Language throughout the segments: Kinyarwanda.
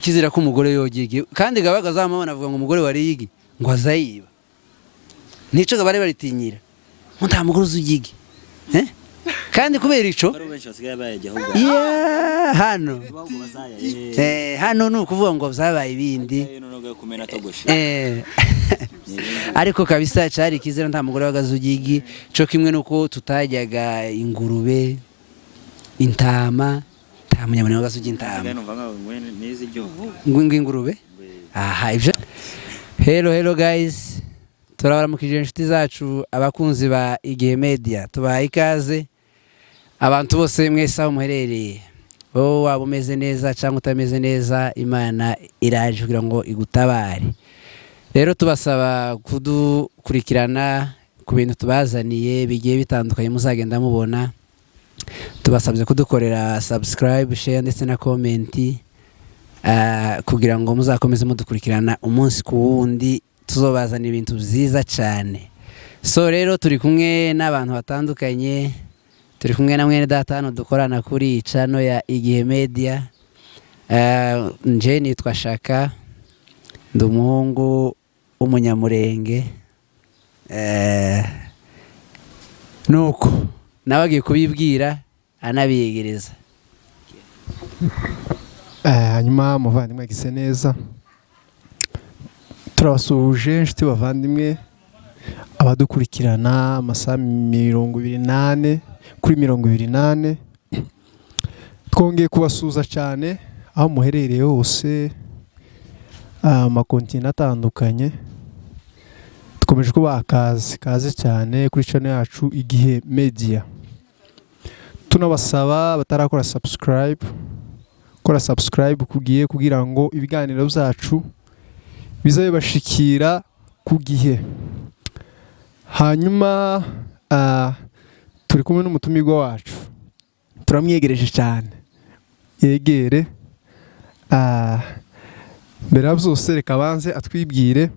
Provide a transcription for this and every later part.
kizira ko umugore yogege kandi gabaga zamabona avuga ngo umugore wari yigi ngo azayiba nico gabare baritinyira ngo nta mugore uzugige kandi kubera ico hano hano nukuvuga ngo zabaye ibindi ariko kabisa cari kizira nta mugore wagazugigi cyo kimwe nuko tutajyaga ingurube intama nta munyamane wagazugi intama ingurube aha ibyo hello guys turabaramukije inshuti zacu abakunzi ba Igihe Media tubaha ikaze abantu bose mwese aho muherereye wowe waba umeze neza cyangwa utameze neza Imana iraje kugira ngo igutabare rero tubasaba kudukurikirana ku bintu tubazaniye bigiye bitandukanye muzagenda mubona tubasabye kudukorera subscribe share ndetse na comment kugira ngo muzakomeze mudukurikirana umunsi ku wundi tuzobazana ibintu byiza cyane so rero turi kumwe n'abantu batandukanye turi kumwe na mwene data hano dukorana kuri channel ya Igihe Media nje nitwa Shaka ndi umuhungu w'umunyamurenge nuko nabagiye kubibwira anabiyegereza hanyuma muvandimwe gise neza turabasuhuje inshuti bavandimwe abadukurikirana amasaha 28 kuri 28 twongeye kubasuza cyane aho muherereye hose amakontinent atandukanye dukomeje kubaha kaze cyane kuri channel yacu Igihe Media tunabasaba batarakora subscribe kugiye kugira ngo ibiganiro byacu bizabe bashikira ku gihe hanyuma turi kumwe n'umutumirwa wacu turamwegereje cyane yegere mbere byose reka banze atwibwire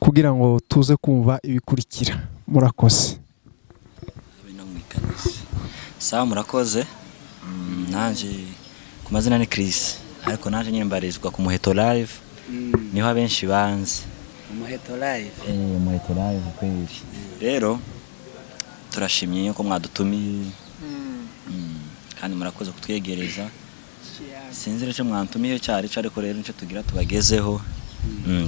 kugira ngo tuze kumva ibikurikira murakoze sawa murakoze nanje ku mazina ni Chris ariko nanje nyine mbarizwa ku Muheto Live niho abenshi banze Muheto Live Muheto Live kweli rero turashimye yuko mwadutumiye kandi murakoze kutwegereza sinzi rece mwantumiye cyari ariko rero nico tugira tubagezeho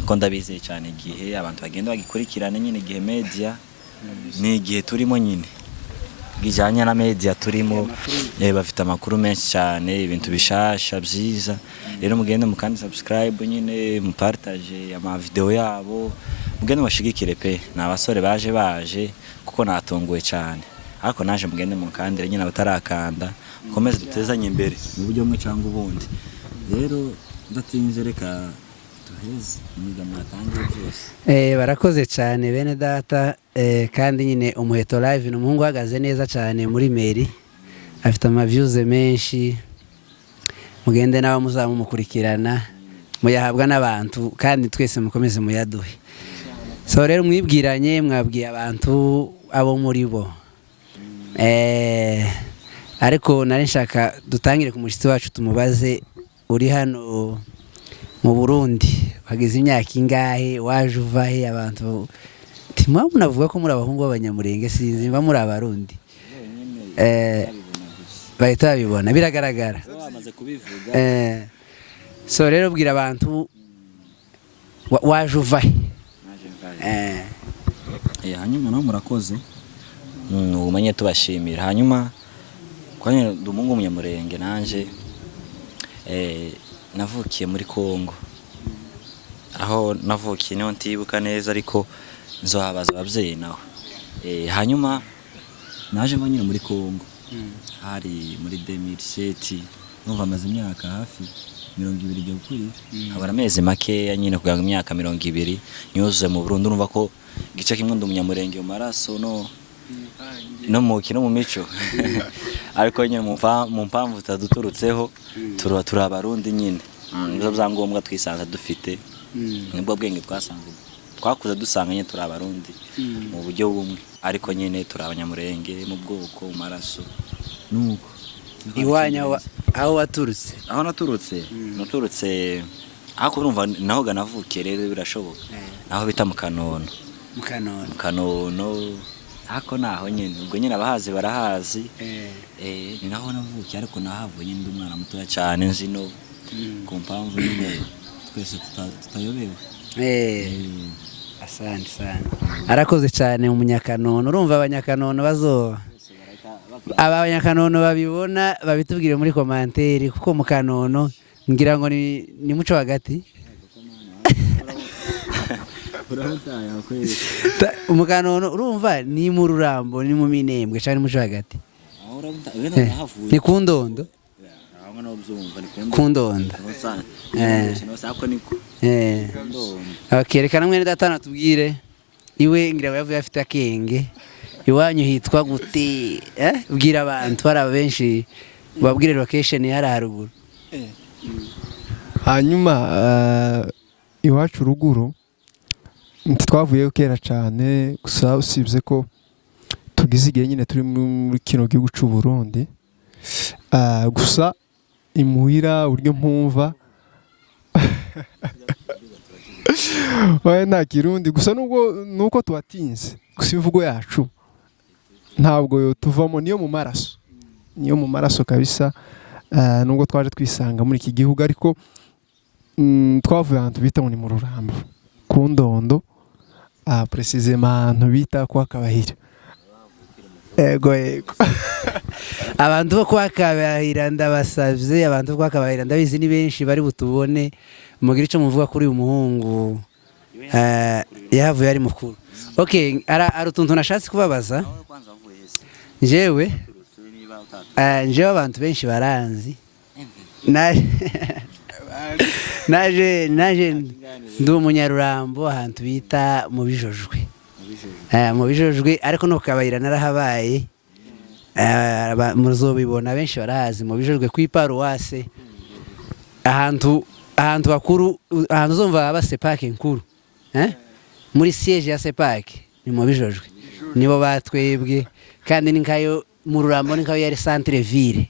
ko ndabizeye cyane igihe abantu bagenda bagikurikirana nyine Igihe Media ni igihe turimo nyine bijanye na media turimo bafite amakuru menshi cyane ibintu bishasha byiza rero mugende mukandi subscribe nyine mupartage ama video yabo mugende bashigikire pe nabasore baje kuko natunguwe cyane ariko naje mugende mukandire nyine abatarakanda komeze dutezanye imbere mu buryo mwe cyangwa ubundi rero ndatinze reka tuheze niga mwatangiye byose barakoze cyane bene data kandi nyine Umuheto Live ni umuhungu uhagaze neza cyane muri meri afite ama views menshi mugende nawe muzamumukurikirana muyahabwa n'abantu kandi twese mukomeze muyaduhe so rero mwibwiranye mwabwiye abantu abo muri bo ariko nari nshaka dutangire ku mushitsi wacu tumubaze uri hano mu Burundi bageze imyaka ingahe waje uvahe abantu timwa munavuga ko muri abahungu b'abanyamurenge sinzi mba muri abarundi bahita babibona biragaragara so rero bwira abantu waje uvahe hanyuma no murakoze umenye tubashimira hanyuma kwanye ndumungu umunyamurenge nanje navukiye muri Kongo aho navukiye niho ntibuka neza ariko nzohabaza abavyeyi naho hanyuma naje nyine muri Kongo hari muri 2007 numva amaze imyaka hafi 20 igiye kuri abara amezi make nyine kugira imyaka 20 nyuzuze mu Burundi numva ko gice kimwe ndumunyamurenge mu maraso no mu kino mu mico ariko nyine mu mpamvu taduturutseho turabarundi nyine nizo byangombwa twisanze dufite nibwo bwenge twakuze dusanganye turabarundi mu buryo bumwe ariko nyine turabanyamurenge mu bwoko mu maraso nuko aho waturutse aho naturutse ariko urumva naho ganavukiye rero birashoboka naho bita mu Kanono ariko naho nyine ubwo nyine abahazi barahazi ni naho navukiye ariko nahavuye ndi umwana mutoya cyane nzino ku mpamvu nyine twese tutayobewe asante sana arakoze cyane umunyakanono urumva abanyakanono bazoba abanyakanono babibona babitubwire muri komanteri kuko mu Kanono ngira ngo ni muco hagati mu Kanono urumva ni mu Rurambo ni mu Minembwe cyane muco hagati ni ku Ndondo akerekana mwene datana tubwire iwe ngira yavuye afite akenge iwanyu hitwa gute bwira abantu bara benshi babwire location yari haruguru hanyuma iwacu ruguru twavuyeyo kera cyane gusa usibye ko tugize igihe nyine turi muri kino gihugu cy'u Burundi gusa imuhira uburyo mpumva nta kirundi gusa nuko tuwatinze gusa imvugo yacu ntabwo tuvamo niyo mu maraso kabisa nubwo twaje twisanga muri iki gihugu ariko twavuye ahantu bita ngo ni mu Rurambo ku Ndondo precisement ahantu bita kwa Kabahira ego abantu bo kwa Kabahira ndabasavye abantu bo kwa Kabahira ndabizi ni benshi bari butubone mugira ico muvuga kuri uyu muhungu yavuye ari mukuru okay ara utuntu nashatse kubabaza jewe abantu benshi baranzi naje ndi umunyarurambo ahantu bita mu bijojwe ariko no Kabahira narahabaye muzobibona benshi barahazi mu bijojwe kwiparuwase ahantu bakuru ahantu uzumva aba sepake nkuru muri siège ya sepake ni mu bijojwe nibo batwebwe kandi ni nkayo mu Rurambo ni kayo yari centre ville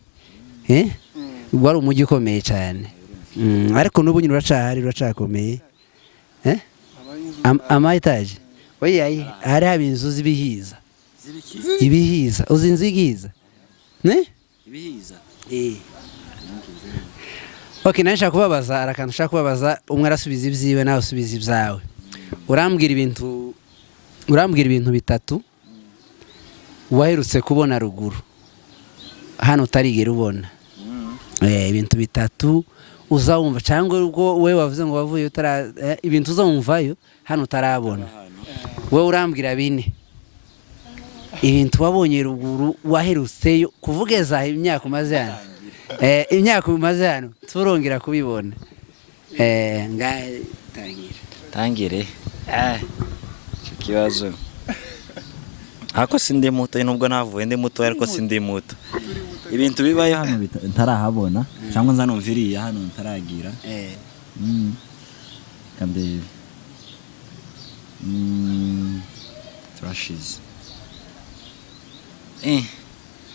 wari umujyi ukomeye cyane ariko n'ubu nyine uracakomeye ama etage oya hari abinzu z'ibihiza uzi inzu y'igihiza ibihiza okay nashaka kubabaza arakantu ushaka kubabaza umwe arasubiza ibyiwe nawe usubiza ibyawe urambwira ibintu bitatu waherutse kubona ruguru hano utarigera ubona ibintu bitatu uzawumva cyangwa ubwo we wavuze ngo wavuye ibintu uzawumvayo hano utarabona we urambwira bine ibintu wabonye ruguru waherutseyo kuvugeza imyaka umaze hano imyaka umaze hano turongera kubibona ngahe tangire kibazo ako sindi muto nubwo navuye ndi muto ariko sindi muto ibintu bibaye hano ntarahabona cyangwa nza numviriye hano ntaragira kandi trashes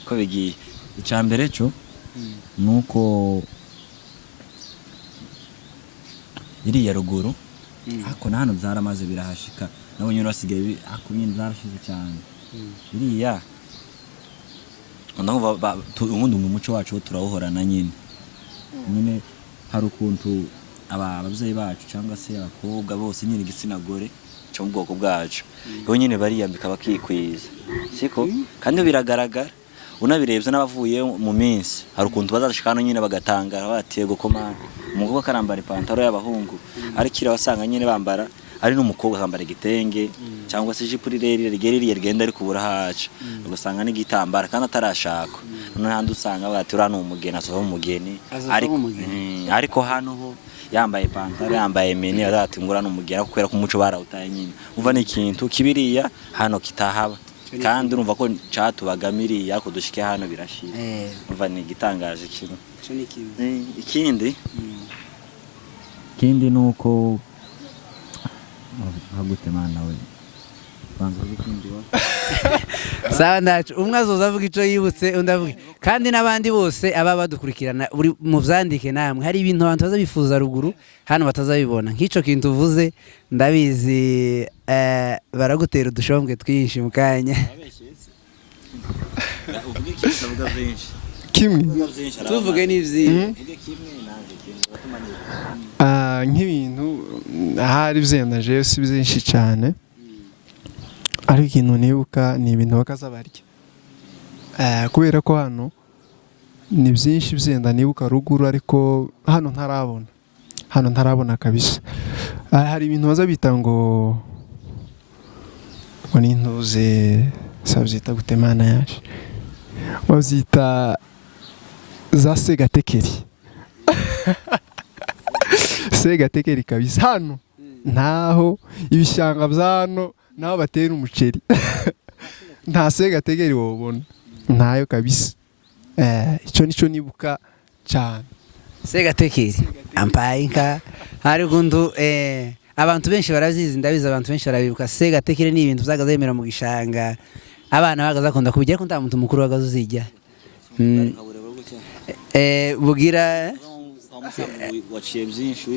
ko bigiye icyambere cyo nuko iriya ruguru ako hano zaramaze birahashika nabonye urasigaye ako nyine zarashize cyane iriya naho ubundi mu muco wacu turawuhorana nyine hari ukuntu ababyeyi bacu cyangwa se abakobwa bose nyine igitsina gore cyo mu bwoko bwacu bo nyine bariyambika bakikwiza siko kandi biragaragara unabirebye n'abavuye mu minsi hari ukuntu bazashikana nyine bagatangara batego koma umugabo karambara ipantaro y'abahungu ari kira wasanga nyine bambara ari n'umukobwa akambara igitenge cyangwa se ijipo rirerire rigenda ari kubura haca ugasanga n'igitambara kandi atarashaka n'ahandi usanga batura n'umugeni asoho umugeni ariko hano ho yambaye ipantaro yambaye mini azatingura n'umugeni kubera ko umuco barawutaye nyine umva ni ikintu kibiriya hano kitahaba kandi urumva ko catubagamiriye ako dushike hano birashira umva ni gitangaje kintu ikindi nuko hagute mana we banza ikindi wa sawa ndacu umwe azoza avuga ico yibutse undi avuga kandi n'abandi bose aba badukurikirana buri mu vyandike namwe hari ibintu abantu bazabifuza ruguru hano batazabibona nk'ico kintu uvuze ndabizi baragutera udushombwe twinshi mu kanya uvuge iki ndavuga byinshi kimwe tuvuge n'ivyi uvuge kimwe nanjye kimwe nk'ibintu ahari vyenda jewe si byinshi cyane ariko ikintu nibuka ni ibintu bakaza barya kubera ko hano ni byinshi byenda nibuka ruguru ariko hano ntarabona kabisa hari ibintu baza bita ngo n'intuze sabyita gutemana yaje babyita za segatekeri segatekeri kabisa hano ntaho ibishanga byano naho batera umuceri nta segatekeri wobona ntayo kabisa icyo nico nibuka cyane segatekeri ampayinka hari gundu abantu benshi barazizi ndabizi abantu benshi barabibuka segatekeri ni ibintu byagaze bimera mu gishanga abana bagaza akunda kubigira ko nta muntu mukuru wagaze uzijya bugira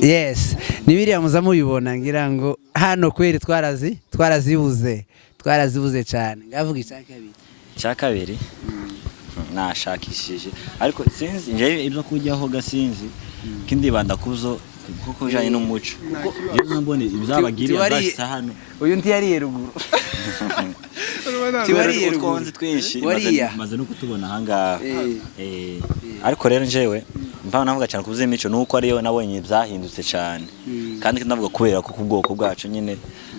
yes nibiriya muza mubibona ngira ngo hano kweri twarazibuze cyane ngavuga icya kabiri nashakishije ariko sinzi nje ibyo kujyaho gasinzi kindi banda kuzo kuko bijanye n'umuco iyo mbone ibizabagiriye bashisa hano uyu nti yariye ruguru tiwariye ruguru twinshi maze no kutubona hanga ariko rero njewe mpana navuga cyane kuvuze imico nuko ariyo nabonye byahindutse cyane kandi ndavuga kubera ko kubwoko bwacu nyine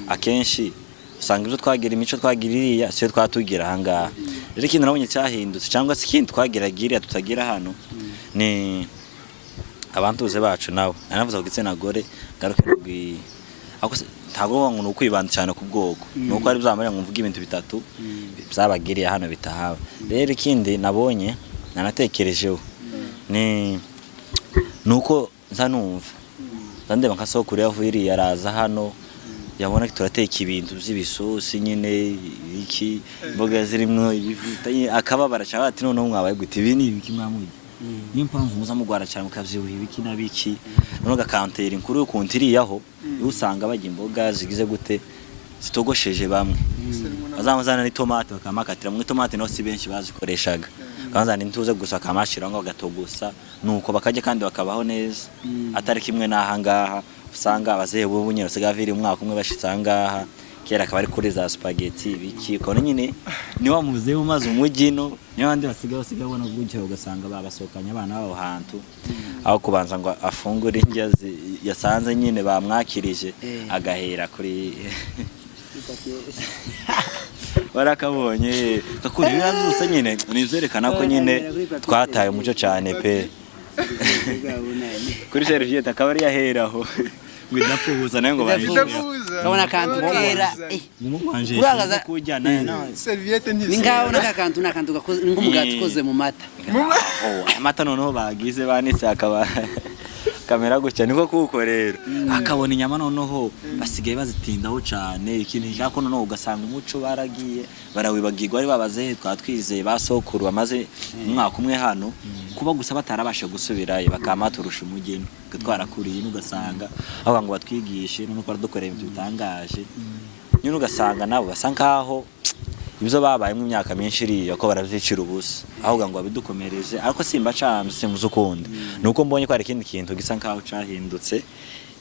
akenshi usanga ibyo twagira imico twagiririya siyo twatugira hanga rero ikintu nabonye cyahindutse cyangwa se ikindi twagiragiriya tutagira hano ni abantuze bacu nawe nanavuze ku gitsina gore garuke rugwi ako ntago ngo nukwibanda cyane ku bwoko nuko ari byamarira ngo mvuge ibintu bitatu byabagiriye hano bitahawe rero ikindi nabonye nanatekerejeho ni nuko nza numva ndeba nka sokuru yavuye yaraza hano yabona ko turateka ibintu by'ibisosi nyine iki imboga zirimo akababara cyane ati none mwabaye gute ibi ni ibiki mwamuje niyo mpamvu muza mugwara cyane mukavyibuha ibiki nabiki none gakantera inkuru yo kuntiriyaho usanga bajya imboga zigize gute zitogosheje bamwe bazamuzana ni tomate bakamakatira mu tomate no si benshi bazikoreshaga kanzana intuze gusa kamashira ngo gatogusa nuko bakajya kandi bakabaho neza atari kimwe nahangaha usanga abazeye bo bunyero sigaviri umwaka umwe bashitsangaha kera akaba ari kuri za spaghetti biki ko nyine ni wa muzehe umaze umugino niyo bandi basigaye bona gutyo ugasanga babasokanya abana babo hantu aho kubanza ngo afungure indya yasanze nyine bamwakirije agahera kuri barakabonye kakuri birazusa nyine nizerekana ko nyine twataye umuco cyane pe kuri serviette akaba ari yaheraho ngidapfuza nayo ngo banishira kabona kantu kera umwanje uragaza kujyana serviette ntise ningaho nakakantu gakoze ngumugati koze mu mata amata noneho bagize banitse akaba kamera gutya niko kuko rero akabona inyama noneho basigaye bazitindaho cyane ikintu cyako noneho ugasanga umuco baragiye barawibagirwa ari babaze twatwizeye basokuru bamaze umwaka umwe hano kuba gusa batarabashe gusubirayo bakamaturusha umugeni twarakuriye n'ugasanga aho ngo batwigishe nuko baradukorera ibintu bitangaje nyine ugasanga nabo basankaho ibyo babaye mu myaka myinshi iriyo ko baravyicira ubusa ahubwo ngo babidukomereje ariko simba camse muzo kundi nuko mbonye ko ari ikindi kintu gisa nkaho cahindutse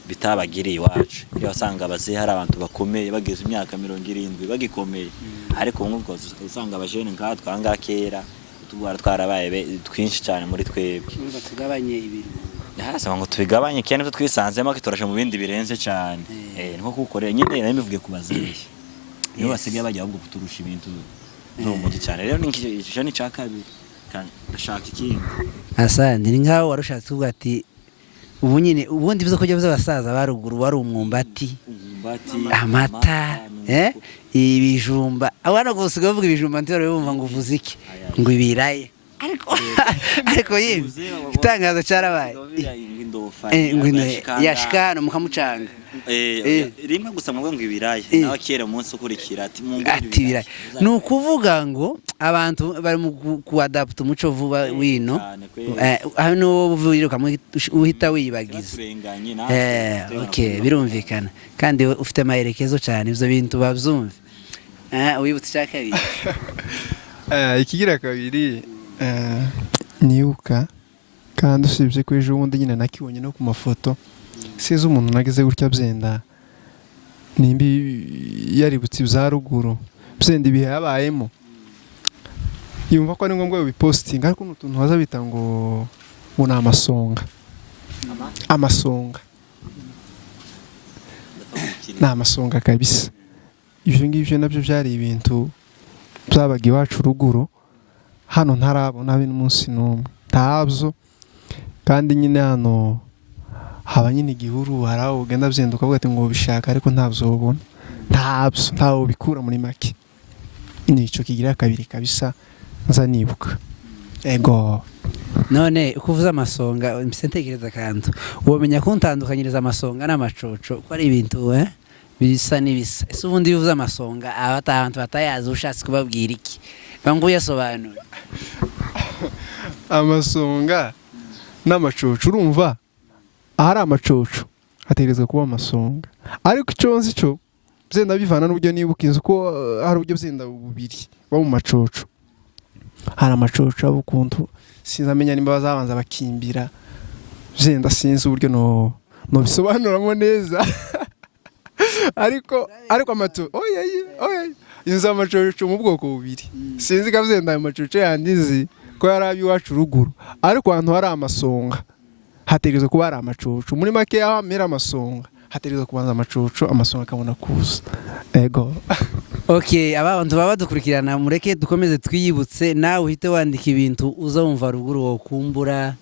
bitabagiriye iwacu iyo wasanga abaze hari abantu bakomeye bageze imyaka 70 bagikomeye ariko nk'ubwo usanga abajene nka twanga kera tugwara twarabaye twinshi cyane muri twebwe tugabanye ibintu yasaba ngo tubigabanye cyane byo twisanzemo kitorashe mu bindi birenze cyane niko kukorera nyine nabivuge kubazehe iyo basigaye bajya ahubwo kuturusha ibintu n'umugi cyane rero n'icyo ni cyakabiri kandi ndashaka ikindi asandi ni nkaho warushatse kuvuga ati ubu nyine ubundi bizo kujya by'abasaza baruguru wari umwumbati amata ibijumba abana gusiga bavuga ibijumba ntero bumva ngo uvuze iki ngo ibiraye ariko yimwe itangazo cyarabaye ngwino yashikana mukamucanga rimwe gusa ngo ibirayi nawe kera umunsi ukurikira ati ibirayi ni ukuvuga ngo abantu bari mu kuadapt umuco vuba wino hano uvuyiruka uhita wibagiza okay birumvikana kandi ufite amaherekezo cyane ivyo bintu bavyumve wibutse cyaka kabiri ikigira kabiri nibuka kandi usibye ko ejo bundi nyine nakibonye no ku mafoto size umuntu nageze gutya byenda nimbi yaributse ibya ruguru byenda ibihe yabayemo yumva ko ari ngombwa bipostinga ariko n'utuntu haza bita ngo ni amasonga ni amasonga kabisa ibyo ngibyo nabyo byari ibintu byabaga iwacu ruguru hano ntarabona n'umunsi n'umwe ntabyo kandi nyine hano haba nyine igihuru hari aho ugenda byenda ukavuga ati ngo ubishaka ariko ntabyo ubona ntawe ubikura muri make nicyo kigira kabiri kabisa nza nibuka ego none uko uvuze amasonga mbese ntekereza kandi womenya ko ntandukanyiriza amasonga n'amacoco ko ari ibintu bisa n'ibisa ese ubundi iyo uvuze amasonga abantu batayazi ushatse kubabwira iki banguye asobanura amasonga n'amacoco urumva ahari amacoco hategerezwa kuba amasonga ariko icyo nzi cyo byenda bivana n'uburyo nibuka inzu ko hari uburyo byenda bubiri bo mu macoco hari amacoco abukuntu sinzamenya nimba bazabanza bakimbira byenda sinzi uburyo no bisobanuramo neza ariko amato oya inzu amacoco mu bwoko bubiri sinzi ko byenda ayo macoco yandizi ko yari abiwacu ruguru ariko ahantu hari amasonga hategerezwa kuba hari amacoco muri make aho amera amasonga hategerezwa kubanza amacoco amasonga akabona kuza ego okay abantu baba badukurikirana mureke dukomeze twiyibutse nawe uhite wandika ibintu uzumva ruguru wo kumbura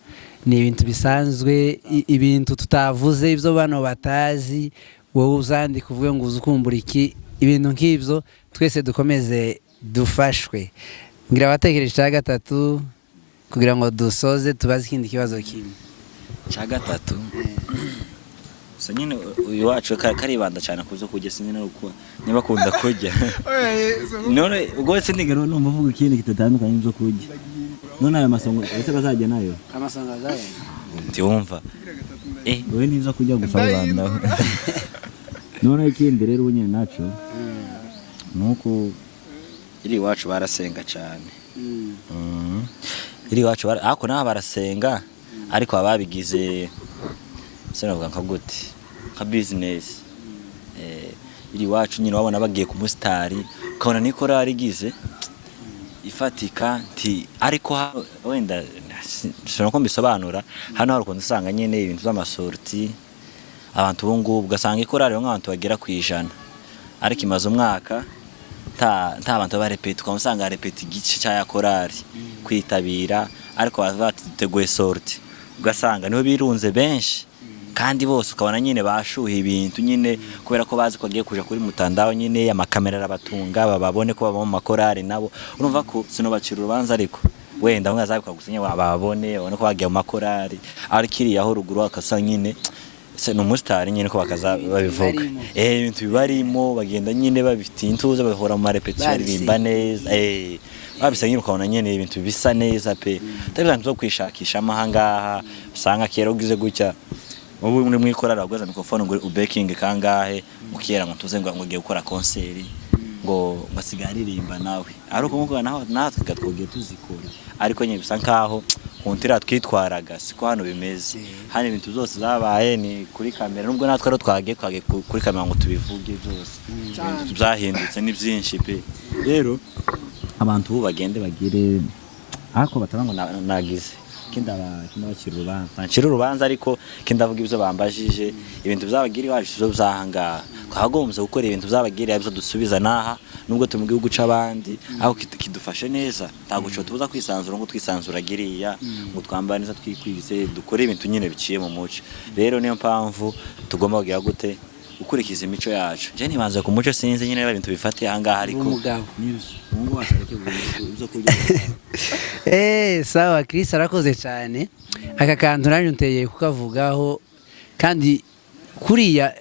ni ibintu bisanzwe ibintu tutavuze ibyo bano batazi wowe uzandika uvuge ngo uzukumbura iki ibintu nk'ibyo twese dukomeze dufashwe ngira abatekereje cya gatatu kugira ngo dusoze tubaze ikindi kibazo kimwe cya gatatu gusa nyine uyu wacu karibanda cyane ku byo kurya sinzi nuko niba akunda kurya none ubwo wese ndigero numva uvuga ikindi kitatandukanye n'ibyo kurya none ayo masongo ese bazajya nayo amasongo azajya ndiwumva wowe nizo kurya gusa ubandaho none ikindi rero ubu nyine naco nuko iri iwacu barasenga cyane iri iwacu ariko naho barasenga ariko ababigize sinavuga nka gute nka business iri iwacu nyine wabona bagiye ku musitari ukabona niko rarigize ifatika nti ariko wenda sinako mbisobanura hano hari ukuntu usanga nyine ibintu by'amasorti abantu ubu ngubu ugasanga ikorari nk'abantu bagera ku 100 ariko imaze umwaka nta bantu barepeta ukamusanga repeta igice cya korari kwitabira ariko bateguye sorti ugasanga niho birunze benshi kandi bose ukabona nyine bashuha ibintu nyine kubera ko bazi ko agiye kuja kuri mutandao nyine amakamera arabatunga babone ko baba mu makorari nabo urumva ko sinobacira urubanza ariko wenda mwazabuka gusinya babone ubone ko bagiye mu makorari arikiri yaho ruguru akasa nyine se no mustari nyine ko bakaza babivuga ibintu bibarimo bagenda nyine babifite intuza bahora mu repetition rimba neza babisa nyine ukabona nyine ibintu bisa neza pe tabizantu zo kwishakisha amahanga usanga kero gize gutya ubu muri mwikorara gwaza mikrofone ngo ubeking kangahe mukiyera ngo tuze ngo ngiye gukora concert ngo basigariririmba nawe ariko nkuko naho natwe gatwogiye tuzikora ariko nyine bisa nkaho kuntira twitwaraga siko hano bimeze hano ibintu byose zabaye ni kuri kamera nubwo natwe aro twagiye kuri kamera ngo tubivuge byose ibintu byahindutse ni byinshi pe rero abantu bagende bagire ariko batabango nagize kinda urubanza ariko kindavuga ibyo bambajije ibintu byabagiri wacu zo byahanga kwagombye gukora ibintu byabagiri abyo dusubiza naha nubwo turi mu gihugu c'abandi aho kidufashe neza taguco tubuza kwisanzura ngo twisanzura giriya ngo twambane neza twikwize dukore ibintu nyine biciye mu muco rero niyo mpamvu tugomba kugira gute ukurikiza imico yacu je nibanze ku muco sinzi nyine ibintu bifatiye ahangaha ariko mungu washareke ibyo kurya sawa Chris arakoze cyane aka kantu nanjye nteye kukavugaho kandi kuriya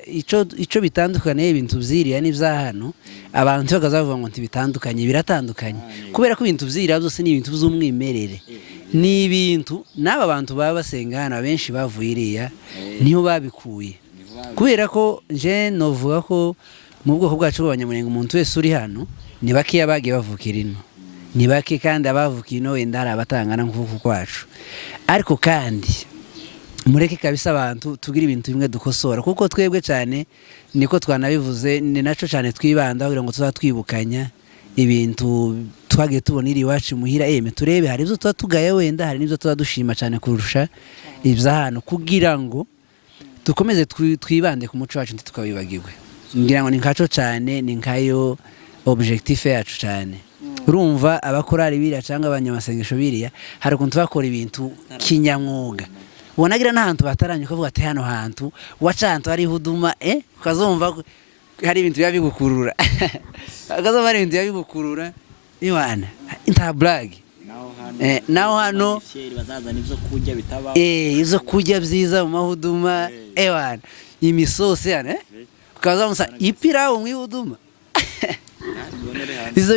ico bitandukanye ibintu vyiriya n'ivya hano abantu bakazavuga ngo ntibitandukanye biratandukanye kubera ko ibintu vyiriya byose ni ibintu vy'umwimerere ni ibintu n'aba bantu baba basenga hano benshi bavuye iriya niho babikuye kubera ko je novuga ko mu bwoko bwacu bw'abanyamurenge umuntu wese uri hano ni bakeya bagiye bavukira ino ni bake kandi abavukiye ino wenda hari abatangana nk'uku kwacu ariko kandi mureke kabisa abantu tugira ibintu bimwe dukosora kuko twebwe cyane niko twanabivuze ni naco cyane twibanda kugira ngo tuzatwibukanya ibintu twagiye tubona iri iwacu muhira turebe hari ibyo tuba tugaye wenda hari n'ibyo tuba dushima cyane kurusha ibya hano kugira ngo dukomeze twibande ku muco wacu ntitukawibagirwe ngira ngo ni nkaco cyane ni nkayo objectif yacu cyane urumva abakorari biriya cyangwa abanyamasengesho biriya hari ukuntu bakora ibintu kinyamwuga wonagira n'ahantu bataranye ukavuga ati hano hantu wacantu hari huduma ukazumva hari ibintu biba bigukurura ukazumva hari ibintu biba bigukurura iwana nta blague naho hano izo kurya byiza mu mahuduma ewana imisosi hano ukazumva ipirawu mu ihuduma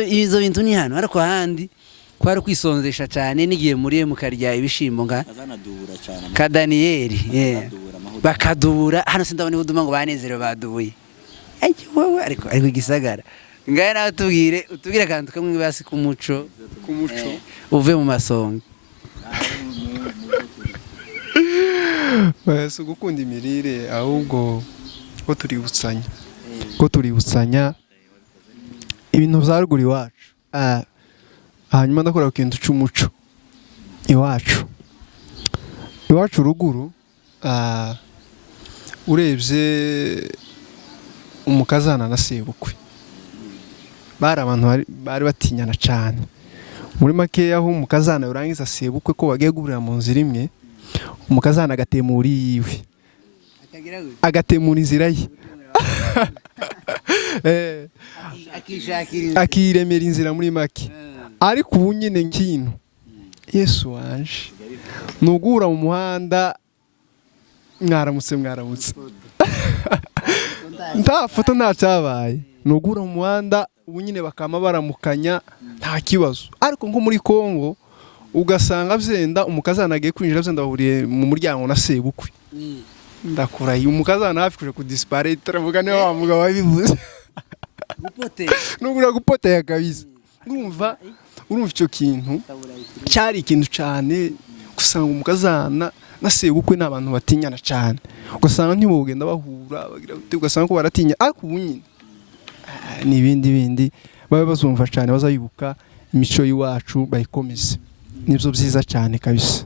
izo bintu ni hano ariko ahandi kwari kwisonzesha cyane n'igihe muriye mukarya ibishimbo nka kadaniyeli bakadubura hano sindabona ihuduma ngo banezerewe badubuye ariko igisagara ngaye nawe utubwire akantu kamwe basi k'umuco uve mu masonga si ugukunda imirire ahubwo ko tuributsanya ibintu bya ruguru iwacu hanyuma ndakora ku kintu cy'umuco iwacu ruguru urebye umukazana na sebukwe bari abantu bari batinyana cyane muri makeya aho umukazana urangiza sebukwe ko bagiye guburira mu nzira imwe umukazana agatemura yiwe agatemura inzira ye akiremera inzira muri make ariko ubu nyine nkino Yesu wanje nugura mu muhanda mwaramutse nta foto nta cyabaye nugura mu muhanda ubu nyine bakama baramukanya nta kibazo ariko nko muri Kongo ugasanga byenda umukazana agiye kwinjira byenda bahuriye mu muryango na sebukwe ndakuraye umukazana hafi kuje kudisparaître turavuga ne wa mugabo wabivuze nugura gupotera kabisa urumva icyo kintu cyari ikintu cyane gusanga umukazana na sebukwe n'abantu batinyana cyane ugasanga ntibogenda bahura bagira ugasanga ko baratinya ariko ubu nyine ni ibindi babe bazumva cyane bazayibuka imico y'iwacu bayikomeze nibyo byiza cyane kabisa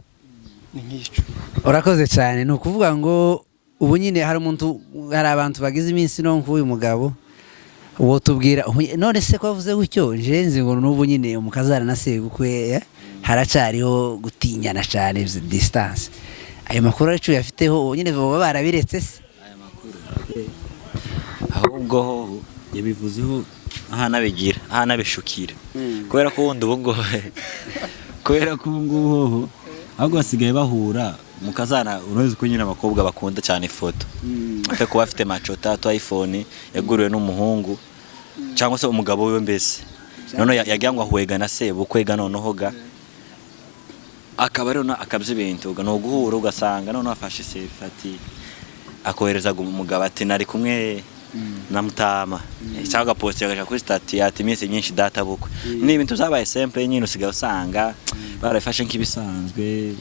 ni nk'icyo urakoze cyane ni ukuvuga ngo ubu nyine hari abantu bagize iminsi no nk'uyu mugabo uwo tubwira none se ko avuze gutyo nzi ngo n'ubu nyine umukazana na sebukwe haracariho gutinyana cyane distance ayo makuru arico yafiteho nyine baba barabiretse se aya makuru ahubwo yabivuzeho ahanabishukira kubera ko wundi ubu ngubu ahubwo basigaye bahura umukazana unoze ko nyine abakobwa bakunda cyane ifoto afite kuba afite macota to iPhone yaguriwe n'umuhungu cyangwa se umugabo we mbese none yagira ngo ahwega na sebukwe noneho akaba rero akabye ibintu no guhura ugasanga none afashe selfie ati akohereza umugabo ati nari kumwe na mutama cyangwa post yagaje kuri stati ati iminsi nyinshi data bukwe ni ibintu zabaye simple nyine usigaye usanga barafashe nk'ibisanzwe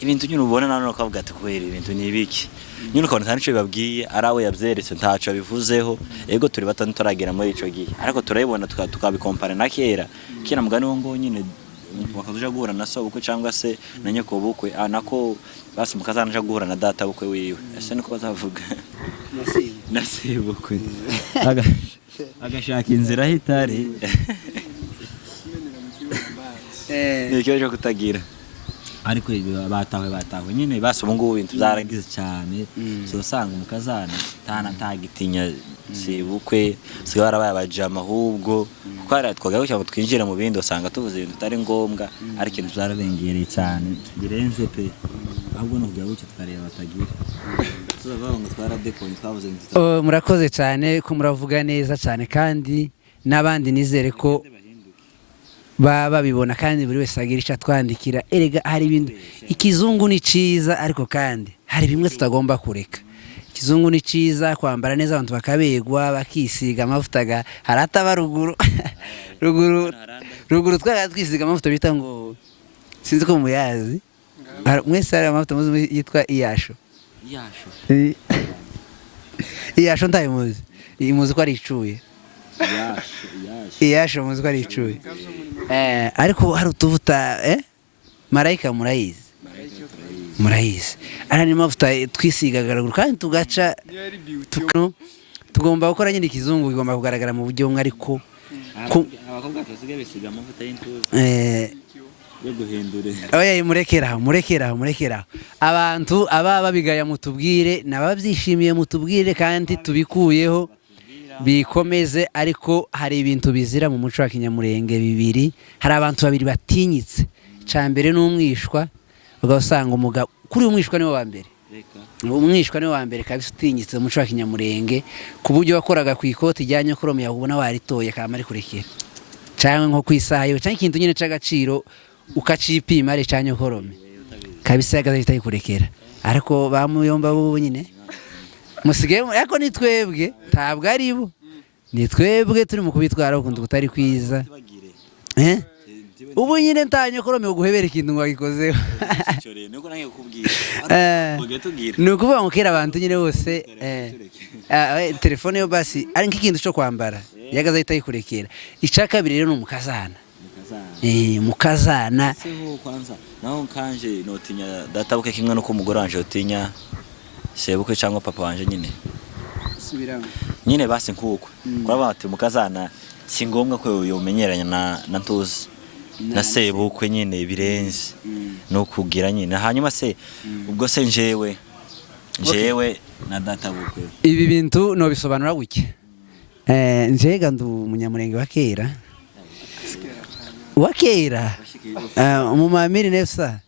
ibintu nyine ubona none ukavuga ati kubera ibintu ni ibiki nyine ukabona nta nico bibabwiye arawe yabyeretse ntaco bivuzeho ego turi batanu turagera muri ico gihe ariko turayibona tukabikompara na kera mugani wo ngo nyine bakazuja guhura na so bukwe cyangwa se na nyoko bukwe nako basi mukazana aje guhura na data bukwe wiwe ese niko bazavuga nasibukwe agashaka inzira hitari nicyo cyo kutagira ariko batawe nyine basi ubu ngubu ibintu byaragize cyane so usanga umukazana ntagitinya sebukwe siga barabaye abajama ahubwo kuko twaga cyangwa twinjira mu bindi usanga tuvuze ibintu tutari ngombwa ariko ibintu byarabengereye cyane birenze pe ahubwo no kujya bucyo twareba batagira tuzavuga ngo twaradekonye twavuze murakoze cyane ko muravuga neza cyane kandi n'abandi nizere ko babibona kandi buri wese agira icyo atwandikira erega hari ibintu ikizungu ni cyiza ariko kandi hari bimwe tutagomba kureka ikizungu ni cyiza kwambara neza abantu bakabegwa bakisiga amavuta harataba ruguru twisiga amavuta bita ngo sinzi ko muyazi mwese hari amavuta muzi yitwa iyasho iyasho ntayimuzi muzi ko ari icuye iyasho muzi ko ari icuye ariko hari utuvuta marayika murayizi ari amavuta twisigaga ruguru kandi tugaca tugomba gukora nyine ikizungu bigomba kugaragara mu buryo bumwe ariko abakobwa basigaye bisiga amavuta y'intuza yo guhindura oya murekeraho abantu aba babigaya mutubwire nababyishimiye mutubwire kandi tubikuyeho bikomeze ariko hari ibintu bizira mu muco wa kinyamurenge bibiri hari abantu babiri batinyitse cambere n'umwishwa ugasanga umugabo kuri umwishwa niwe wa mbere umwishwa niwe wa mbere kabisa utinyitse mu muco wa kinyamurenge ku buryo wakoraga ku ikoti rya nyokorome yabona waritoye kamari kurekera cyangwa nko kwisaha yo cyangwa ikintu nyine c'agaciro ukacipima ari ca nyokorome kabisa yagazahita yikurekera ariko bamuyomba bo nyine musigaye ariko ni twebwe ntabwo ari bo ni twebwe turi mu kubitwara ukundi kutari kwiza ubu nyine ntanyokorome uguhebera ikintu ngo agikozeho ni ukuvuga ngo kera abantu nyine bose telefone yo basi ari nk'ikintu cyo kwambara yagazahita yikurekera icya kabiri rero ni umukazana mukazana naho kanje notinya databuke kimwe nuko umugore wanje yotinya sebukwe cyangwa papa wanje nyine basi nkuko kuraba ati mukazana si ngombwa ko yomenyeranya na ntuzi na sebukwe nyine birenze no kugira nyine hanyuma se ubwo se njewe na databukwe ibi bintu no bisobanura guke njega ndu umunyamurenge wa kera mu mamiri nefsa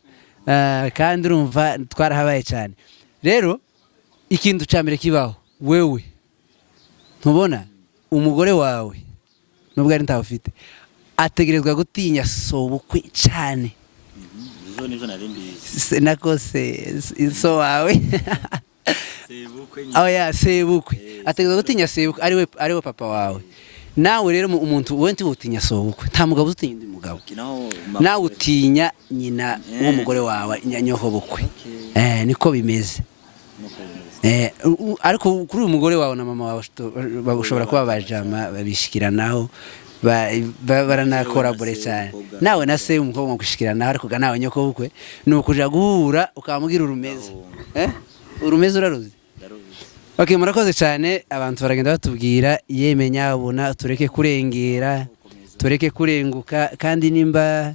kandi urumva twarahabaye cyane rero ikintu cyambere kibaho wewe ntubona umugore wawe nubwo ari ntawufite ategerezwa gutinya sobukwe cyane nakose so wawe sebukwe ategerezwa gutinya sebukwe ariwe papa wawe nawe rero umuntu wenti utinya sobukwe nta mugabo utinya undi mugabo nawe utinya nyina w'umugore wawe nyanyoho bukwe niko bimeze ariko kuri uyu mugore wawe na mama wawe bashobora kuba bajama babishikiranaho baranakorabure cyane nawe na se umukobwa mu gushikiranaho ariko nawe nyoko bukwe ni ukuja guhura ukamubwira urumeze uraruzi okay murakoze cyane abantu baragenda batubwira yemenya ubona tureke kurengera tureke kurenguka kandi nimba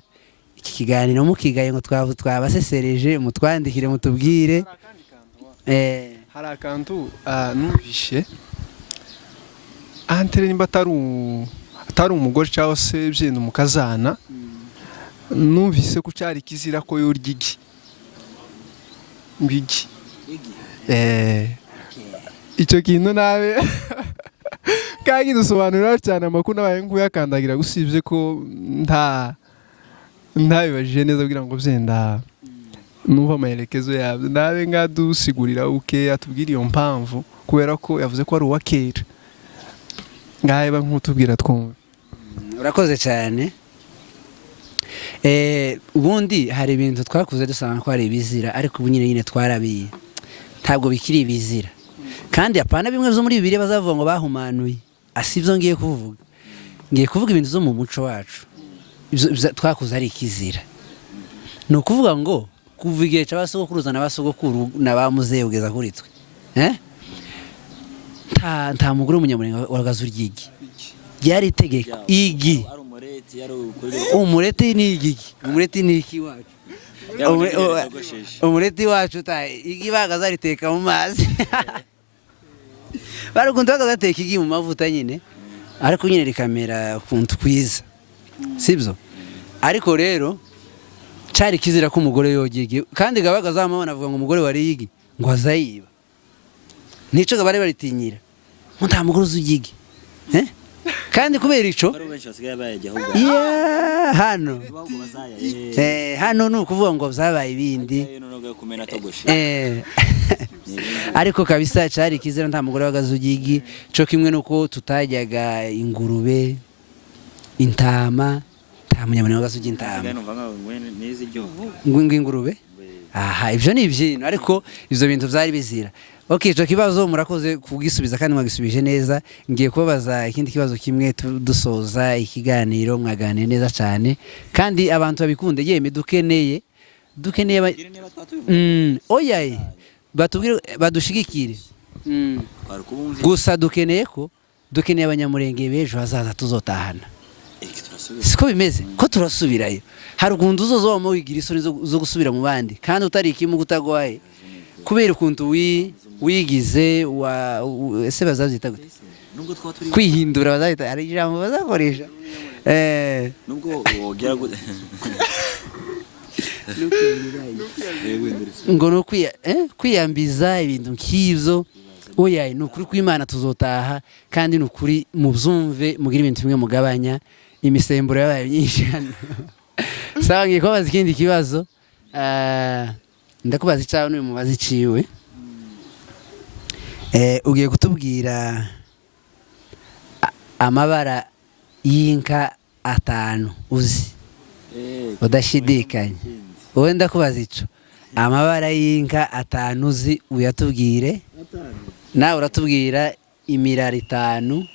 iki kiganiro mukigaye ngo twabasesereje mutwandikire mutubwire hari akantu numvishe antere nimba atari umugore cyangwa se byenda umukazana numvise ko cyari kizira ko yorya igi icyo kintu nawe kandi dusobanurira cyane amakuru n'abaye nk'uyakandagira gusibye ko ntabibajije neza kugira ngo byenda numva amaherekezo yabyo nawe ngadusigurira uke atubwira iyo mpamvu kubera ko yavuze ko ari uwa kera ngahe nk'utubwira twumve urakoze cyane ubundi hari ibintu twakuze dusanga ko hari ibizira ariko ubu nyine twarabiye ntabwo bikiri ibizira kandi apana bimwe byo muri bibiri bazavuga ngo bahumanuye asibyo ngiye kuvuga ibintu zo mu muco wacu twakuze ari ikizira ni ukuvuga ngo kuva igihe cy'abasogokuruza n'abasogokuru n'abamuzehe ugeza kuri twe nta mugore w'umunyamurenge wagaze urya igi ryari itegeko igi umureti ni igi umureti ni iki wacu umureti wacu igi bagaze ariteka mu mazi barukunze bagaze ateka igi mu mavuta nyine ariko nyine rikamera ukuntu kwiza sibyo ariko rero cari kizira ko umugore yogege kandi gabaga zamabona avuga ngo umugore wari yigi ngo azayiba nico gabare baritinyira ngo nta mugore uzugige kandi kubera ico hano hano nukuvuga ngo zabaye ibindi ariko kabisa cari kizira nta mugore wagazugigi co kimwe nuko tutajyaga ingurube intama nta munyamani wagazugi intama ingurube aha ivyo ni ivyino ariko ivyo bintu vyari bizira. Okay, ico kibazo murakoze kugisubiza kandi mwagisubije neza. Ngiye kubabaza ikindi kibazo kimwe dusoza ikiganiro, mwaganire neza cyane kandi abantu babikunde yeme dukeneye oyaye batubwire badushigikire gusa dukeneye abanyamurenge bejo hazaza tuzotahana siko bimeze ko turasubirayo hari ukuntu uzozo mu wigira isoni zo gusubira mu bandi kandi utari ikimu gutagwaye kubera ukuntu wigize ese bazazita gute kwihindura bazahita ari ijambo bazakoresha nubwo wogera ngo no kwiyambiza ibintu nk'ivyo oya ni ukuri kw'Imana tuzotaha kandi ni ukuri mubyumve mugira ibintu bimwe mugabanya imisemburo yabaye myinshi hano sawa. Ngiye kubaza ikindi kibazo ndakubaza icyawe n'uyu mubazi iciwe ugiye kutubwira amabara y'inka 5 uzi udashidikanya. Wowe ndakubaza ico amabara y'inka 5 uzi uyatubwire nawe uratubwira imirara 5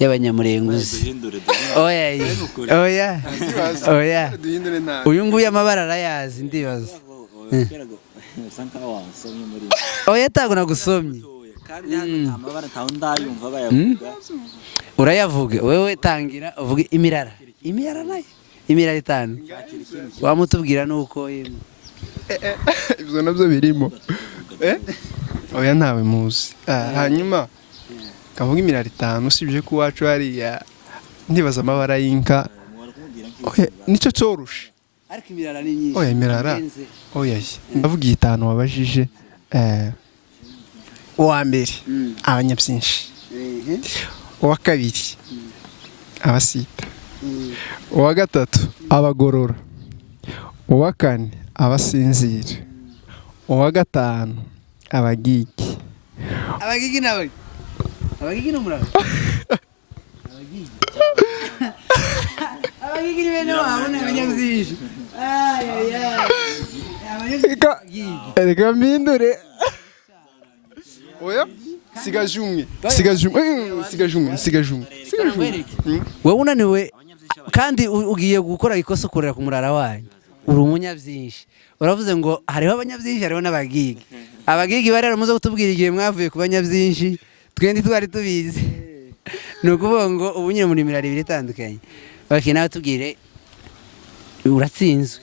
y'abanyamurenguzi. Oya uyu nguyu amabara arayazi ndibaza. Oya tago nagusomye urayavuga wewe tangira uvuge imirara nayo imirara 5 wamutubwira nuko ibyo nabyo birimo oya ntawe muzi hanyuma kavuga imirara 5 usibye ko wacu hariya ndibaza amabara y'inka nico corusha ariko imirara ni nyinshi. Oya imirara oya ndavuga 5 wabajije uwa mbere abanyabyinshi uwa kabiri abasita uwa gatatu abagorora uwa kane abasinzira uwa gatanu abagigi n'umurava abagigi ni bene wabo n'abanyabyinshi reka mpindure oya sigaje umwe wowe unaniwe kandi ugiye gukora ikosa ukorera ku murara wanyu uri umunyabyinshi uravuze ngo hariho abanyabyinshi hariho n'abagigi. Abagigi barera muze kutubwira igihe mwavuye ku banyabyinshi twendi twari tubizi ni ukuvuga ngo ubu nyine muri mirara 2 itandukanye. Okay, nawe tubwire uratsinzwe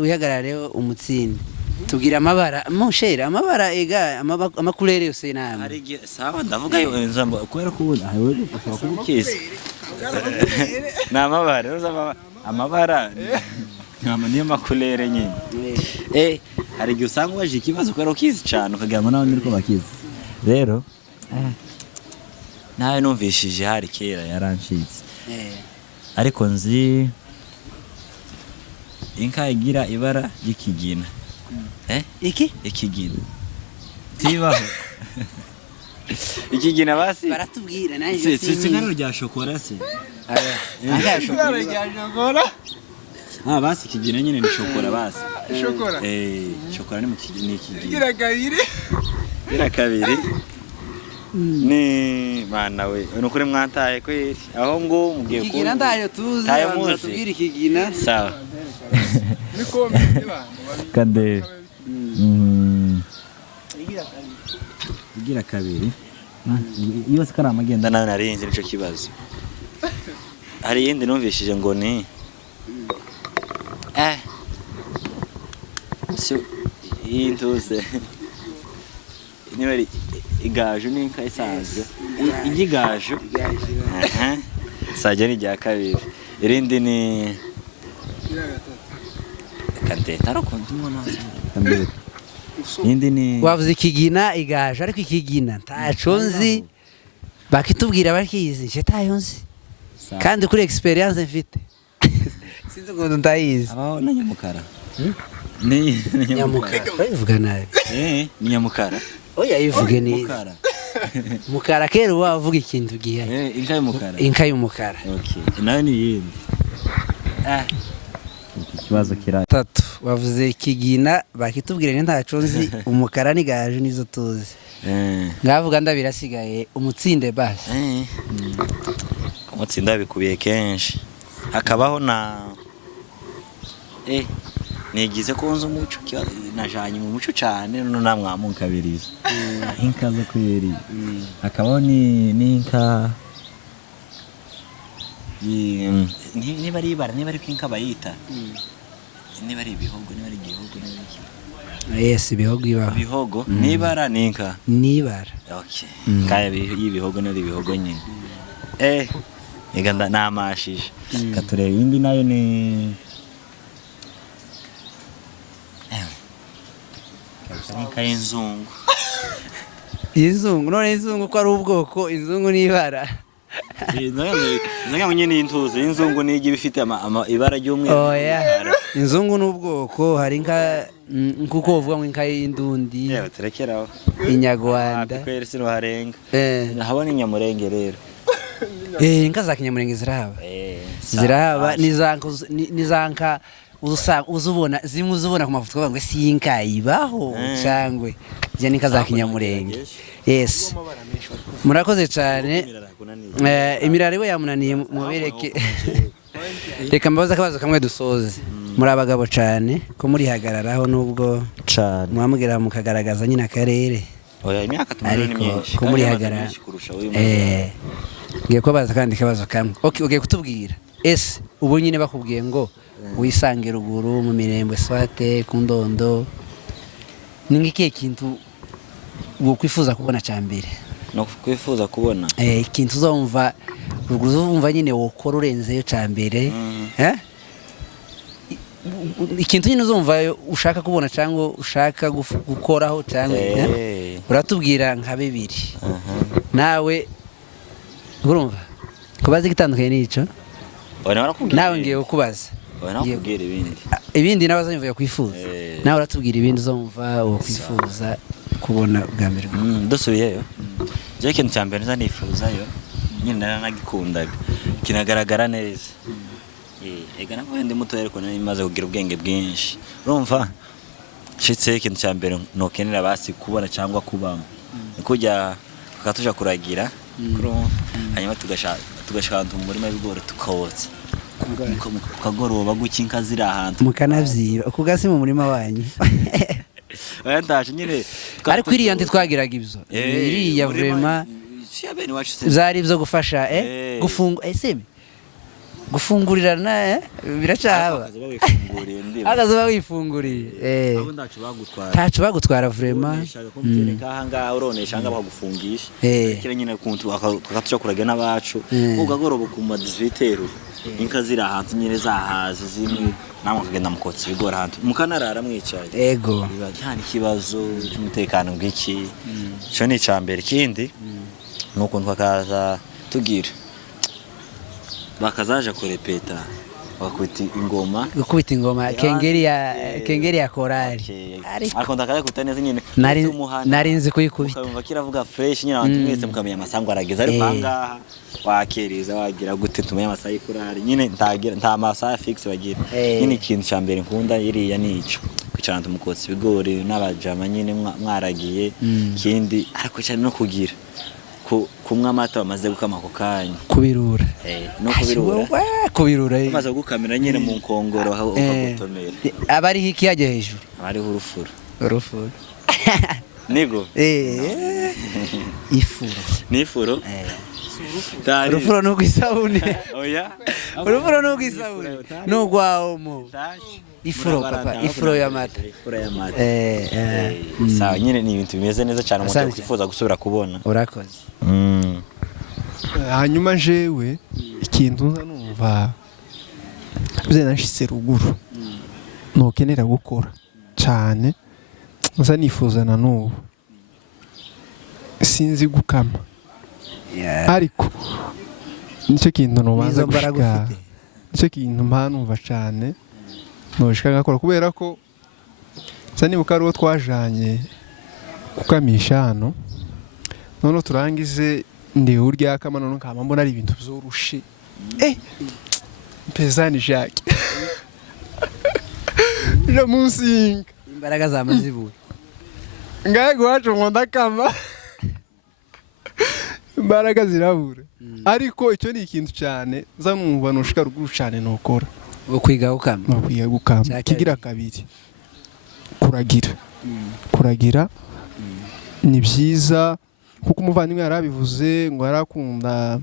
wihagarare umutsindi tubwira amabara monshera amabara ega amakulere yose namwe hari sawa ndavuga yo nzamba kwera kubona hawe ushaka kubukeza na amabara niyo makulere nyine hari igihe usanga waje ikibazo kwera ukizi cyane ukagira ngo nawe niriko bakizi rero nawe numvishije hari kera yarancitse ariko nzi inka igira ibara ry'ikigina ikigina tibaho ikigina basi baratubwira naje sinano rya shokora se basi ikigina nyine ni shokora basi shokora ni mu kigina igira kabiri ni mana we nukuri mwantaye kweri aho ngo mugiye ikigina ndayo tuzi batubwira ikigina sawa kande igira kabiri iyo se karama agenda nawe narinze nico kibazo hari yindi numvishije ngo ni so intuze niwe igaju n'inka isanzwe igigaju sajya ni rya kabiri irindi ni kandeta arakunze umwana kandeta indi ni wavuze ikigina igaje ariko ikigina ntaco nzi bakitubwira bakizi nje tayo nzi kandi kuri experience mfite sinzi ngo ndayizi abaho na nyamukara ni nyamukara bavuga nabi ni nyamukara oya ivuge ni mukara mukara kera wavuga ikintu gihaye inka y'umukara inka y'umukara okay nayo ni yindi ikibazo kira tatu wavuze ikigina bakitubwira ni ntaco nzi umukara nigaje nizo tuzi ngavuga ndabirasigaye umutsinde basi umutsinda bikubiye kenshi hakabaho na nigize kunza umuco najanye mu muco cyane no namwamukabiriza inka zo kweri hakabaho ni inka niba ari ibara niba ari kwinka bayita niba ari ibihogo niba ari igihogo niba ari yes ibihogo ibaho ibihogo nibara ninka nibara okay kaya ibihogo nari ibihogo nyine iganda namashije katureba indi nayo ni inka y'inzungu inzungu none inzungu ko ari ubwoko inzungu nibara Nanga nyine intuzi inzungu nigi bifite ibara ry'umweru. Oya. Inzungu n'ubwoko hari inka nkuko uvuga ngo inka y'indundi. Yewe terekeraho. Inyarwanda. Kweri sino harenga. Habona inyamurenge rero. Inka za kinyamurenge zirahaba. Zirahaba nizanka uzubona zimwe uzubona ku mafoto ngo si inka ibaho cyangwe. Je ninka za kinyamurenge. Yes. Murakoze cyane. Imirari we yamunaniye mubereke. Reka mbabaza akabazo kamwe dusoze. Muri abagabo cyane ko muri hagararaho nubwo cyane. Mwamubwira mukagaragaza nyina akarere. Oya imyaka tumunani myinshi. Ko muri hagarara. Ngiye kubaza kandi kabazo kamwe. Okay, ugiye kutubwira. Ese ubu nyine bakubwiye ngo wisange ruguru mu mirembe swate ku ndondo. Ningikiye kintu wokwifuza kubona cyambere. No kwifuza kubona ikintu uzumva ruguru uzumva nyine wokora urenzeyo cyambere ikintu nyine uzumva ushaka kubona cyangwa ushaka gukoraho cyangwa uratubwira nka bibiri nawe urumva kubaza igitandukanye n'ico nawe ngiye kukubaza ibindi nabaza nyumva kwifuza nawe uratubwira ibindi uzumva wokwifuza kubona bwa mbere dusubiyeyo je kintu cyambere nza nifuzayo nyine naranagikundaga kinagaragara neza ega nako ndi muto ariko nari maze kugira ubwenge bwinshi urumva shitse ikintu cyambere no kenera basi kubona cyangwa kubamo kujya tukatuja kuragira hanyuma tugashaka mu murima w'ibigori tukawotsa kagoroba gukinka ziri ahantu mukanavyiba ukugasi mu murima wanyu Ndaje nyine ariko iriya ntitwagiraga ibyo iriya vraiment zari byo gufasha gufungurirana biracaba akazuba wifunguriye ntacu bagutwara vraiment aha ngaha uronesha nga bagufungisha kira nyine kuntu akatuja kuraga n'abacu ugagoroba ku ma 18 inka ziri ahantu nyine zahaze zimwe namwe kagenda mukotsa ibigora ahantu mukanarara mwicaye ego cyane kibazo cy'umutekano ngiki cyo ni cyambere kindi nuko twakaza tugira bakazaje kurepeta bakubita ingoma kengeri ya korali ariko ndakaza kutaneza nyine narinzi kuyikubita ukamva kiravuga fresh nyine abantu mwese mukamenya amasango arageza ariko hangaha wakereza wagira gute tumenya amasaha y'korali nyine nta masaha fixe bagira nyine ikintu cyambere nkunda iriya nico kwicarana tumukotsa ibigori n'abajama nyine mwaragiye kindi ariko cyane no kugira kumwa amata bamaze gukama ako kanya kubirura no kubirura bamaze gukamera nyine mu nkongoro aho ukagutomera abari hiki yaje hejuru abari urufuro nigo ifuro nifuro urufuro no kwisabune oya urufuro no kwisabune no gwaomo ifuro papa ifuro y'amata sawa nyine ni ibintu bimeze neza cyane umuntu kwifuza gusubira kubona urakoze hanyuma jewe ikintu nza numva bize nashitse ruguru nukenera gukora cyane gusa nifuza na n'ubu sinzi gukama ariko nicyo kintu nubanza gushika nicyo kintu mpanumva cyane nushika ngakora kubera ko sa nibuka ari uwo twajanye gukamisha hano none turangize ndi urya kama none nkama mbona ari ibintu bizorushe pezani Jacques je munsi imbaraga zamazibuye ngaye gwacu ngo ndakama imbaraga zirabura ariko icyo ni ikintu cyane za numva nushika ruguru cyane nokora kwiga gukama kigira kabiri kuragira ni byiza kuko umuvandimwe yarabivuze ngo yarakunda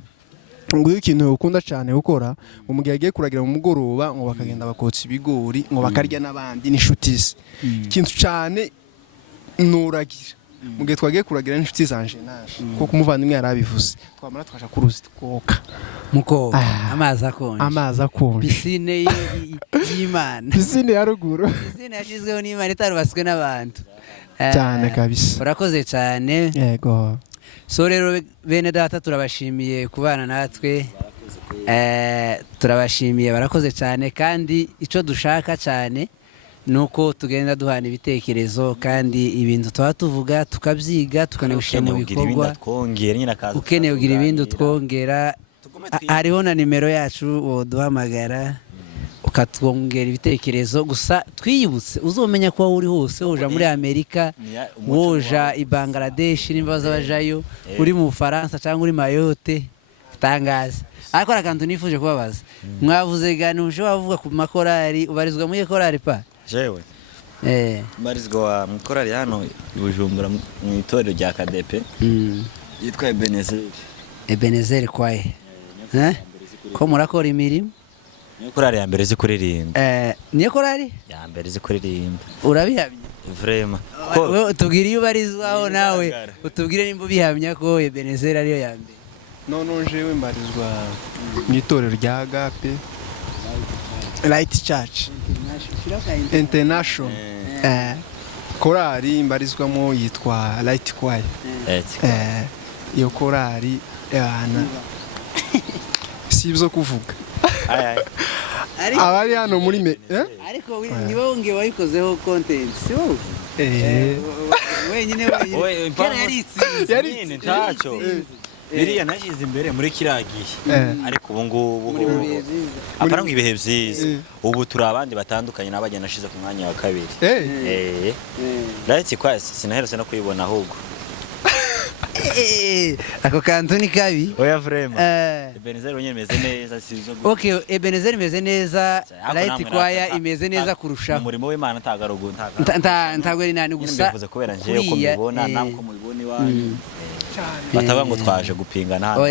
ngo iyo ikintu ukunda cyane gukora ngo mu gihe agiye kuragira mu mugoroba ngo bakagenda bakotsa ibigori ngo bakarya n'abandi n'inshuti ze ikintu cyane nuragira mu gihe twagiye kuragira n'inshuti zanje naje kuko umuvandimwe yarabivuze twamara twaje kuruzi twoka mukoga amazi akonje piscine y'Imana piscine ya ruguru piscine yashizweho n'Imana itarubaswe n'abantu cyane kabisa urakoze cyane yego so rero bene data turabashimiye kubana natwe turabashimiye barakoze cyane kandi icyo dushaka cyane nuko tugenda duhana ibitekerezo kandi ibintu tuba tuvuga tukabyiga tukanabishyira mu bikorwa ukeneye kugira ibindi utwongera hariho na nimero yacu duhamagara ukatwongera ibitekerezo gusa twiyibutse uzomenya ko uri hose woja muri Amerika woja i Bangladesh nimba bazabajayo uri mu Bufaransa cyangwa uri Mayotte tangaza ariko rakantu nifuje kubabaza mwavuze ganuje wavuga ku makorari ubarizwa muri korari pa jewe barizwa mu korari hano Bujumbura mu itorero rya KDP yitwa Ebenezer kwaye ko murakora imirimo niyo korari ya mbere zi kuririmba niyo korari ya mbere zi kuririmba urabihamya vraiment ko tubwire iyo barizwaho nawe utubwire nimba bihamya ko Ebenezer ariyo ya mbere none jewe mbarizwa mu itorero rya Agape Light Church International korari mbarizwamo yitwa Light Choir iyo korari yana si ibyo kuvuga abari hano muri ariko niwe wongeye wayikozeho content si wowe wenyine yari ntacyo biriya nashyize imbere muri kiragiye ariko ubu ngubu apara ngo ibihe byiza ubu turi abandi batandukanye n'abagenda nashize ku mwanya wa kabiri Light Choir sinaherutse no kuyibona ahubwo ako kantu ni kabi oya vraiment Ebenezer wenyine imeze neza sizo okay Ebenezer imeze neza Light Choir imeze neza kurushaho umurimo w'Imana ntagarugo ntago ari nani gusa bivuze kubera nje uko mubibona namwe mubibona iwanyu batavuga ngo twaje gupingana hano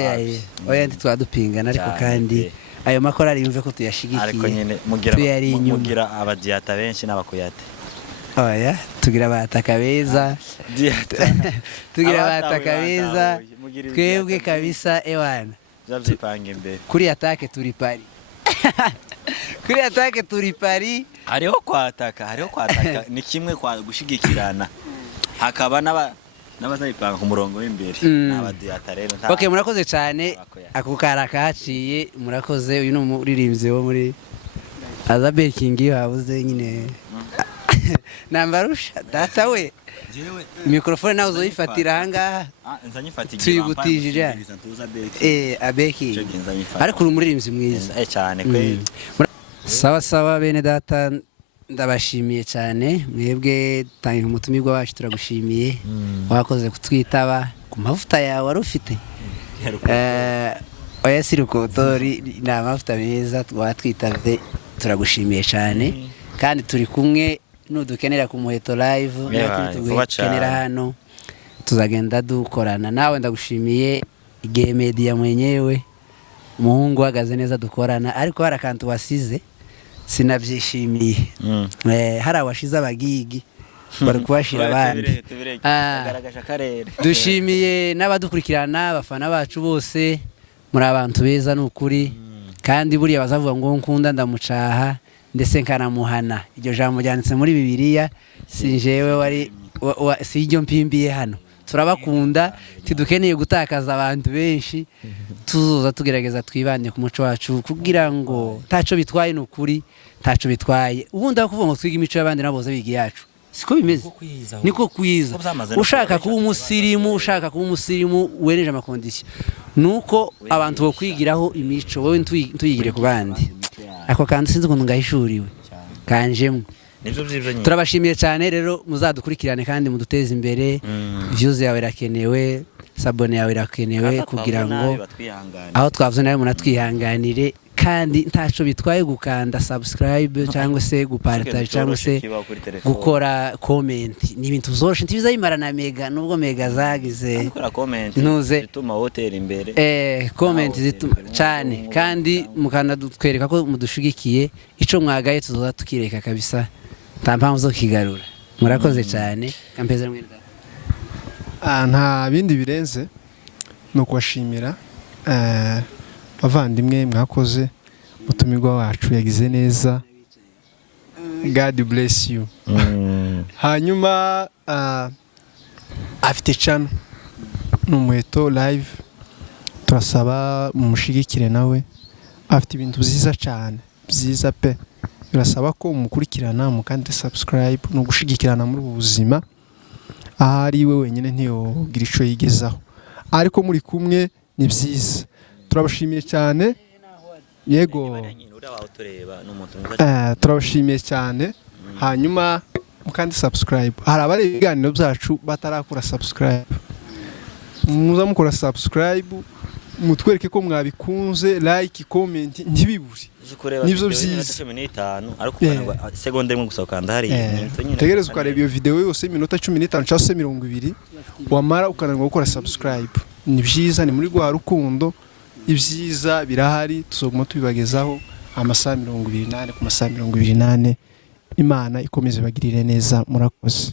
oya ntitwadupingana ariko kandi ayo makorari yumve ko tuyashigikiye ariko nyine mugira abadiyata benshi n'abakuyate oya tugira abataka beza tugira abataka beza twebwe kabisa ewana byapanga imbere kuri atake turi pari kuri atake turi pari hariho kwataka ni kimwe kwa gushigikirana hakaba n'abazayipanga ku murongo w'imbere n'abadiyata rero okay murakoze cyane ako karakaciye murakoze uyu ni umuririmbyi wo muri Azabeking yabuze nyine nambarusha data we mikrofone nawe uzoyifatira ahangaha tuyigutijije abeki ariko uri umuririmbyi mwiza cyane kweli sawa bene data ndabashimiye cyane mwebwe tangira umutumirwa wacu turagushimiye wakoze kutwitaba ku mavuta yawe wari ufite oya sirukotori ni amavuta meza twatwitabye turagushimiye cyane kandi turi kumwe nudukenera ku Muheto live tukenera hano tuzagenda dukorana nawe ndagushimiye Igihe Media mwenyewe muhungu uhagaze neza dukorana ariko hari akantu wasize sinabyishimiye hari abashize abagigi bari kubashira abandi dushimiye n'abadukurikirana abafana bacu bose muri abantu beza n'ukuri kandi buriya bazavuga ngo nkunda ndamucaha ndetse nkanamuhana. Iryo jambo ryanditse muri Bibiliya, si jewe wari si iryo mpimbiye hano. Turabakunda, tidukeneye gutakaza abantu benshi, tuzoza tugerageza twibande ku muco wacu kugira ngo taco bitwaye n'ukuri, taco bitwaye. Ubundi akuvuga ngo twiga imico y'abandi naboza biga yacu. Siko bimeze, niko kwiza. Ushaka kuba umusirimu wereje amakondisiyo, nuko abantu bo kwigiraho imico, wowe ntuyigire ku bandi. Ako kandi sinzi ukuntu ngahishuriwe kanjemo. Turabashimiye cyane rero, muzadukurikirane kandi muduteze imbere. Views yawe irakenewe, sabone yawe irakenewe kugira ngo aho twavuze nawe munatwihanganire, kandi ntaco bitwaye gukanda subscribe cyangwa se gupartage cyangwa se gukora comment. Ni ibintu zoroshe, ntibiza bimara na mega, nubwo mega zagize gukora comment ntuze zituma hotel imbere. Comment zituma cyane, kandi mukanadutwereka ko mudushigikiye. Ico mwagaye tuzoza tukireka kabisa, nta mpamvu zo kigarura. Murakoze cyane, kampeze mwirda. Nta bindi birenze no kubashimira bavandimwe mwakoze. Mutumirwa wacu yagize neza, God bless you. Hanyuma afite channel n'umuheto live, turasaba mumushigikire nawe. Afite ibintu byiza cyane, byiza pe. Birasaba ko mukurikirana mukande subscribe no gushigikirana muri ubuzima. Ahari we wenyine ntiyogira ico yigezaho, ariko muri kumwe ni byiza. Turabashimiye cyane. Yego, turabashimiye cyane. Hanyuma mukande subscribe. Hari abari ibiganiro byacu batarakora subscribe, muza mukora subscribe, mutwereke ko mwabikunze, like, comment ntibiburi. Nivyo byiza. 15 ariko segonde imwe gusohoka ndahari. Tegereza ukareba iyo video yose iminota 15 cyangwa se 20, wamara ukananirwa gukora subscribe. Ni byiza, ni muri gwa rukundo. Ibyiza birahari, tuzoguma tubibagezaho amasaha 28 ku masaha 28. Imana ikomeze bagirire neza, murakoze.